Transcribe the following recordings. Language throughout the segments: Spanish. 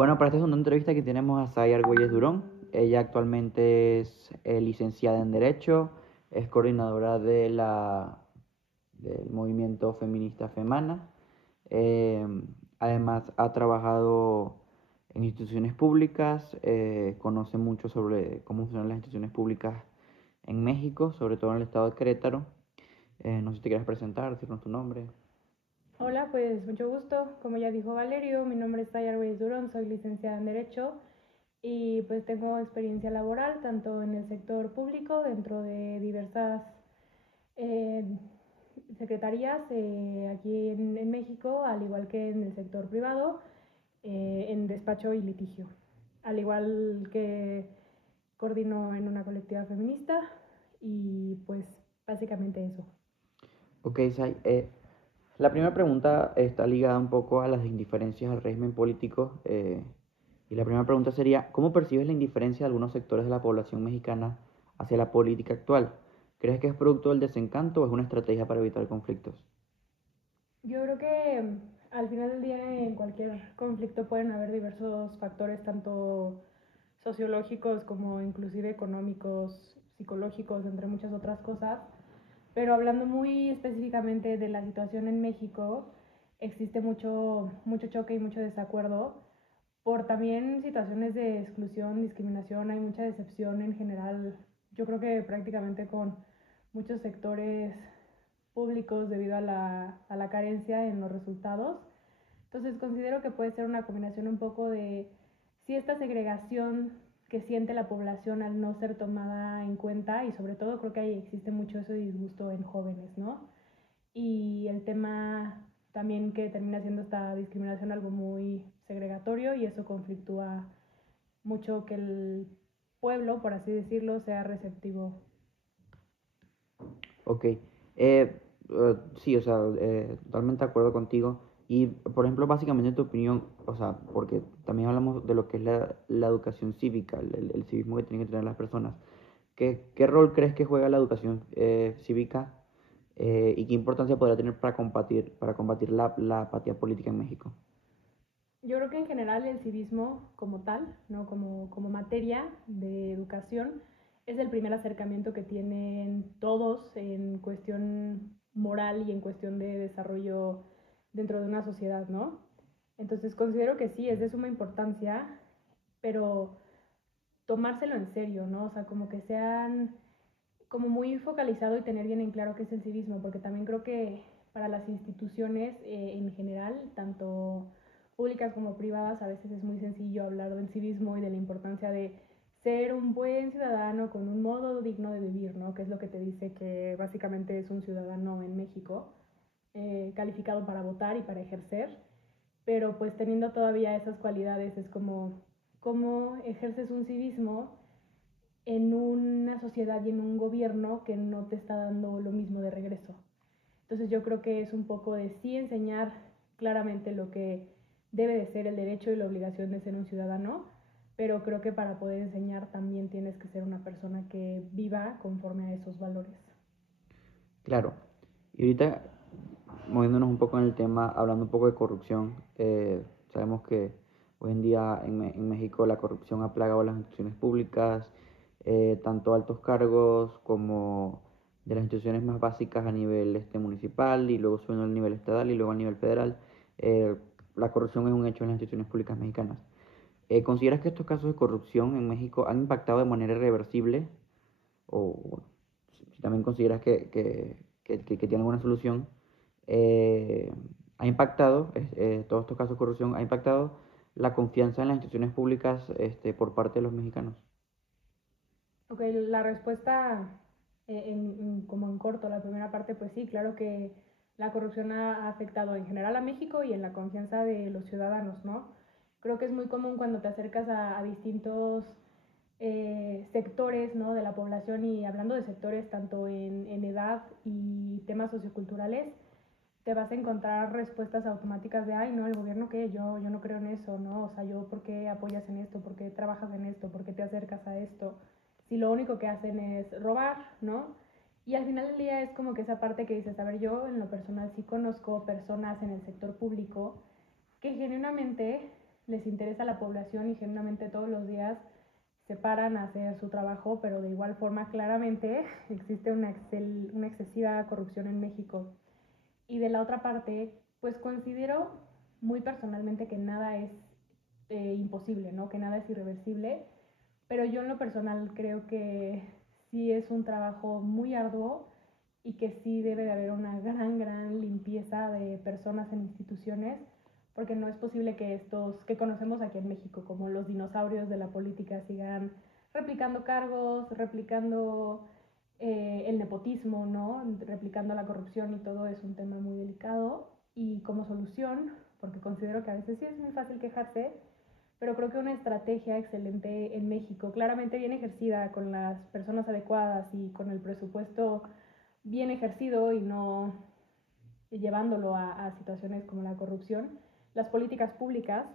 Bueno, para esta segunda entrevista que tenemos a Say Argüelles Durón. Ella actualmente es licenciada en Derecho, es coordinadora del movimiento feminista Femana. Eh, Además ha trabajado en instituciones públicas, conoce mucho sobre cómo funcionan las instituciones públicas en México, sobre todo en el estado de Querétaro. No sé si te quieres presentar, decirnos tu nombre. Hola, pues mucho gusto. Como ya dijo Valerio, mi nombre es Tayar Ruiz Durón, soy licenciada en Derecho y pues tengo experiencia laboral tanto en el sector público, dentro de diversas eh, secretarías aquí en México, al igual que en el sector privado, en despacho y litigio. Al igual que coordino en una colectiva feminista y pues básicamente eso. Ok, Sai. La primera pregunta está ligada un poco a las indiferencias al régimen político. Y la primera pregunta sería, ¿cómo percibes la indiferencia de algunos sectores de la población mexicana hacia la política actual? ¿Crees que es producto del desencanto o es una estrategia para evitar conflictos? Yo creo que al final del día en cualquier conflicto pueden haber diversos factores, tanto sociológicos como inclusive económicos, psicológicos, entre muchas otras cosas. Pero hablando muy específicamente de la situación en México, existe mucho choque y mucho desacuerdo por también situaciones de exclusión, discriminación, hay mucha decepción en general, yo creo que prácticamente con muchos sectores públicos debido a la carencia en los resultados. Entonces considero que puede ser una combinación un poco de sí esta segregación que siente la población al no ser tomada en cuenta y sobre todo creo que ahí existe mucho ese disgusto en jóvenes, ¿no? Y el tema también que termina siendo esta discriminación algo muy segregatorio y eso conflictúa mucho que el pueblo, por así decirlo, sea receptivo. Ok. Sí, o sea, totalmente de acuerdo contigo. Y, por ejemplo, básicamente en tu opinión, o sea, porque también hablamos de lo que es la educación cívica, el civismo que tienen que tener las personas. ¿Qué rol crees que juega la educación cívica y qué importancia podría tener para combatir la apatía política en México? Yo creo que en general el civismo como tal, ¿no? Como materia de educación, es el primer acercamiento que tienen todos en cuestión moral y en cuestión de desarrollo dentro de una sociedad, ¿no? Entonces considero que sí, es de suma importancia, pero tomárselo en serio, ¿no? O sea, como que sean como muy focalizado y tener bien en claro qué es el civismo, porque también creo que para las instituciones en general, tanto públicas como privadas, a veces es muy sencillo hablar del civismo y de la importancia de ser un buen ciudadano con un modo digno de vivir, ¿no? Que es lo que te dice que básicamente es un ciudadano en México, calificado para votar y para ejercer, pero pues teniendo todavía esas cualidades es como cómo ejerces un civismo en una sociedad y en un gobierno que no te está dando lo mismo de regreso. Entonces yo creo que es un poco de sí enseñar claramente lo que debe de ser el derecho y la obligación de ser un ciudadano, pero creo que para poder enseñar también tienes que ser una persona que viva conforme a esos valores. Claro. Y ahorita, moviéndonos un poco en el tema, hablando un poco de corrupción, sabemos que hoy en día en México la corrupción ha plagado las instituciones públicas, tanto altos cargos como de las instituciones más básicas a nivel municipal y luego subiendo al nivel estatal y luego al nivel federal. Eh, la corrupción es un hecho en las instituciones públicas mexicanas. ¿Consideras que estos casos de corrupción en México han impactado de manera irreversible o bueno, si también consideras que tiene alguna solución, eh, ha impactado, todos estos casos de corrupción, ha impactado la confianza en las instituciones públicas por parte de los mexicanos? Ok, la respuesta como en corto, la primera parte, pues sí, claro que la corrupción ha afectado en general a México y en la confianza de los ciudadanos, ¿no? Creo que es muy común cuando te acercas a distintos sectores, ¿no? De la población y hablando de sectores tanto en edad y temas socioculturales, te vas a encontrar respuestas automáticas de, ay, no, el gobierno qué, yo no creo en eso, ¿no? O sea, yo, ¿por qué apoyas en esto? ¿Por qué trabajas en esto? ¿Por qué te acercas a esto? Si lo único que hacen es robar, ¿no? Y al final del día es como que esa parte que dices, a ver, yo en lo personal sí conozco personas en el sector público que genuinamente les interesa la población y genuinamente todos los días se paran a hacer su trabajo, pero de igual forma claramente existe una excesiva corrupción en México. Y de la otra parte, pues considero muy personalmente que nada es imposible, ¿no? Que nada es irreversible, pero yo en lo personal creo que sí es un trabajo muy arduo y que sí debe de haber una gran limpieza de personas en instituciones, porque no es posible que estos que conocemos aquí en México como los dinosaurios de la política sigan replicando cargos, replicando el nepotismo, ¿no? Replicando la corrupción y todo es un tema muy delicado. Y como solución, porque considero que a veces sí es muy fácil quejarse, pero creo que una estrategia excelente en México, claramente bien ejercida con las personas adecuadas y con el presupuesto bien ejercido y no llevándolo a situaciones como la corrupción, las políticas públicas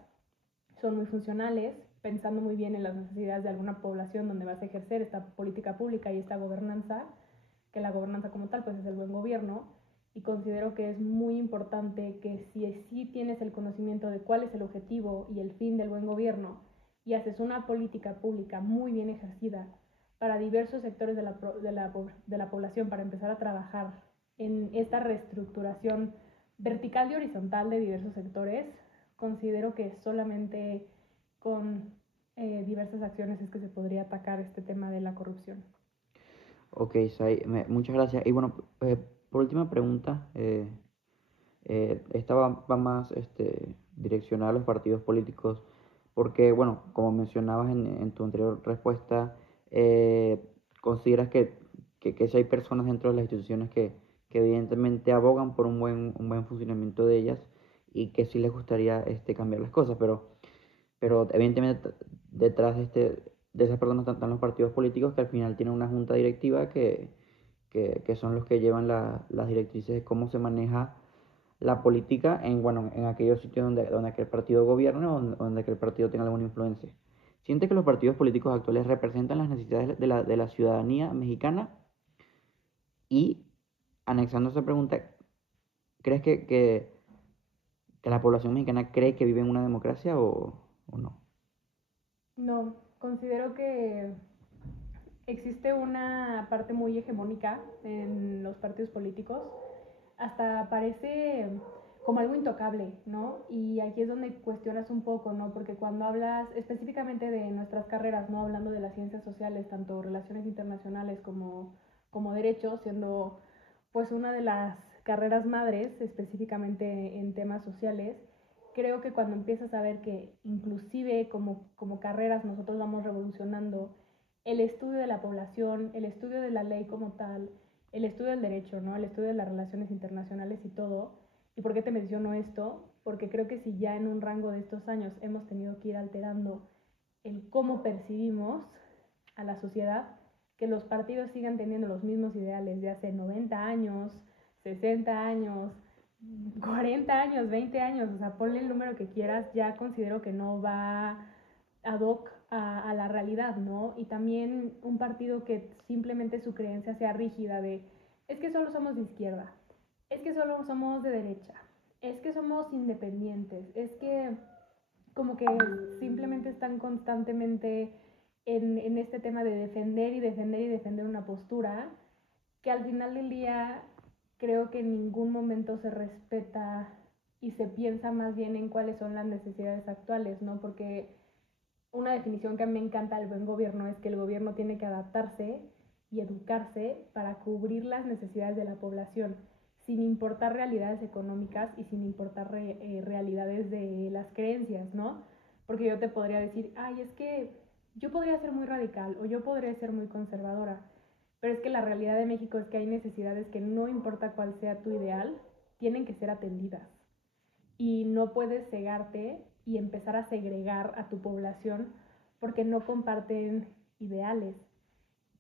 son muy funcionales, pensando muy bien en las necesidades de alguna población donde vas a ejercer esta política pública y esta gobernanza, que la gobernanza como tal pues es el buen gobierno, y considero que es muy importante que si sí tienes el conocimiento de cuál es el objetivo y el fin del buen gobierno y haces una política pública muy bien ejercida para diversos sectores de la población para empezar a trabajar en esta reestructuración vertical y horizontal de diversos sectores, considero que solamente con diversas acciones es que se podría atacar este tema de la corrupción. Ok, Sai, muchas gracias. Y bueno, por última pregunta, esta va más direccionada a los partidos políticos, porque, bueno, como mencionabas en tu anterior respuesta, eh, consideras que si hay personas dentro de las instituciones que evidentemente abogan por un buen funcionamiento de ellas y que sí les gustaría cambiar las cosas, pero evidentemente detrás de esas personas están los partidos políticos que al final tienen una junta directiva que son los que llevan las directrices de cómo se maneja la política bueno, en aquellos sitios donde aquel partido gobierne o donde aquel partido tenga alguna influencia. ¿Siente que los partidos políticos actuales representan las necesidades de la ciudadanía mexicana? Y anexando esa pregunta, ¿crees que la población mexicana cree que vive en una democracia o no? No, considero que existe una parte muy hegemónica en los partidos políticos, hasta parece como algo intocable, ¿no? Y aquí es donde cuestionas un poco, ¿no? Porque cuando hablas específicamente de nuestras carreras, ¿no? Hablando de las ciencias sociales, tanto relaciones internacionales como derecho, siendo pues una de las carreras madres específicamente en temas sociales, creo que cuando empiezas a ver que inclusive como carreras nosotros vamos revolucionando el estudio de la población, el estudio de la ley como tal, el estudio del derecho, ¿no? El estudio de las relaciones internacionales y todo. ¿Y por qué te menciono esto? Porque creo que si ya en un rango de estos años hemos tenido que ir alterando el cómo percibimos a la sociedad, que los partidos sigan teniendo los mismos ideales de hace 90 años, 60 años, 40 años, 20 años, o sea, ponle el número que quieras, ya considero que no va ad hoc a la realidad, ¿no? Y también un partido que simplemente su creencia sea rígida de, es que solo somos de izquierda, es que solo somos de derecha, es que somos independientes, es que como que simplemente están constantemente en este tema de defender y defender y defender una postura que al final del día creo que en ningún momento se respeta y se piensa más bien en cuáles son las necesidades actuales, ¿no? Porque una definición que a mí me encanta del buen gobierno es que el gobierno tiene que adaptarse y educarse para cubrir las necesidades de la población, sin importar realidades económicas y sin importar realidades de las creencias, ¿no? Porque yo te podría decir, ay, es que yo podría ser muy radical o yo podría ser muy conservadora, pero es que la realidad de México es que hay necesidades que no importa cuál sea tu ideal, tienen que ser atendidas y no puedes cegarte y empezar a segregar a tu población porque no comparten ideales,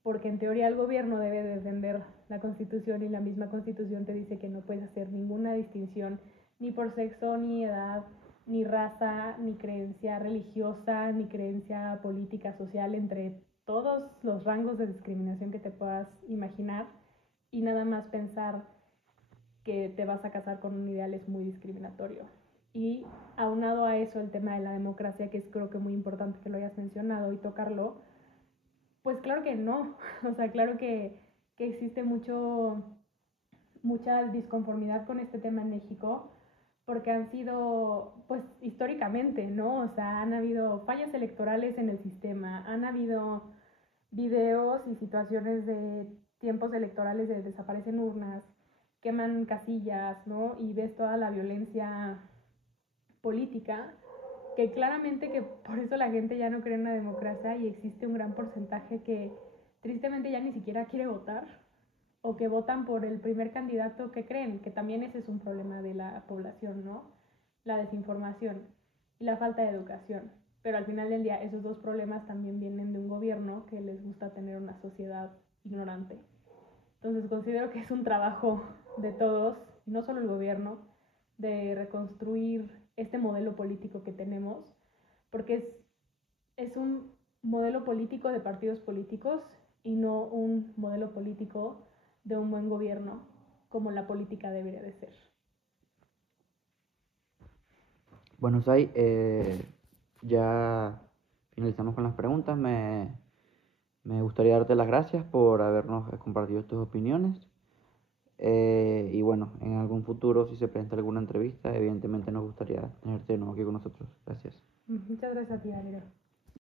porque en teoría el gobierno debe defender la constitución y la misma constitución te dice que no puedes hacer ninguna distinción ni por sexo, ni edad, ni raza, ni creencia religiosa, ni creencia política, social, entre todos los rangos de discriminación que te puedas imaginar y nada más pensar que te vas a casar con un ideal es muy discriminatorio. Y aunado a eso el tema de la democracia, que es creo que muy importante que lo hayas mencionado y tocarlo, pues claro que no, o sea, claro que existe mucha disconformidad con este tema en México, porque han sido, pues históricamente, ¿no? O sea, han habido fallas electorales en el sistema, han habido videos y situaciones de tiempos electorales de desaparecen urnas, queman casillas, ¿no? Y ves toda la violencia política, que claramente que por eso la gente ya no cree en la democracia y existe un gran porcentaje que tristemente ya ni siquiera quiere votar o que votan por el primer candidato que creen, que también ese es un problema de la población, ¿no? La desinformación y la falta de educación. Pero al final del día esos dos problemas también vienen de un gobierno que les gusta tener una sociedad ignorante. Entonces considero que es un trabajo de todos, no solo el gobierno, de reconstruir este modelo político que tenemos, porque es un modelo político de partidos políticos y no un modelo político de un buen gobierno como la política debería de ser. Bueno, Sai, ya finalizamos con las preguntas. Me gustaría darte las gracias por habernos compartido tus opiniones. Y bueno, en algún futuro, si se presenta alguna entrevista, evidentemente nos gustaría tenerte de nuevo aquí con nosotros. Gracias. Muchas gracias a ti, Amigo.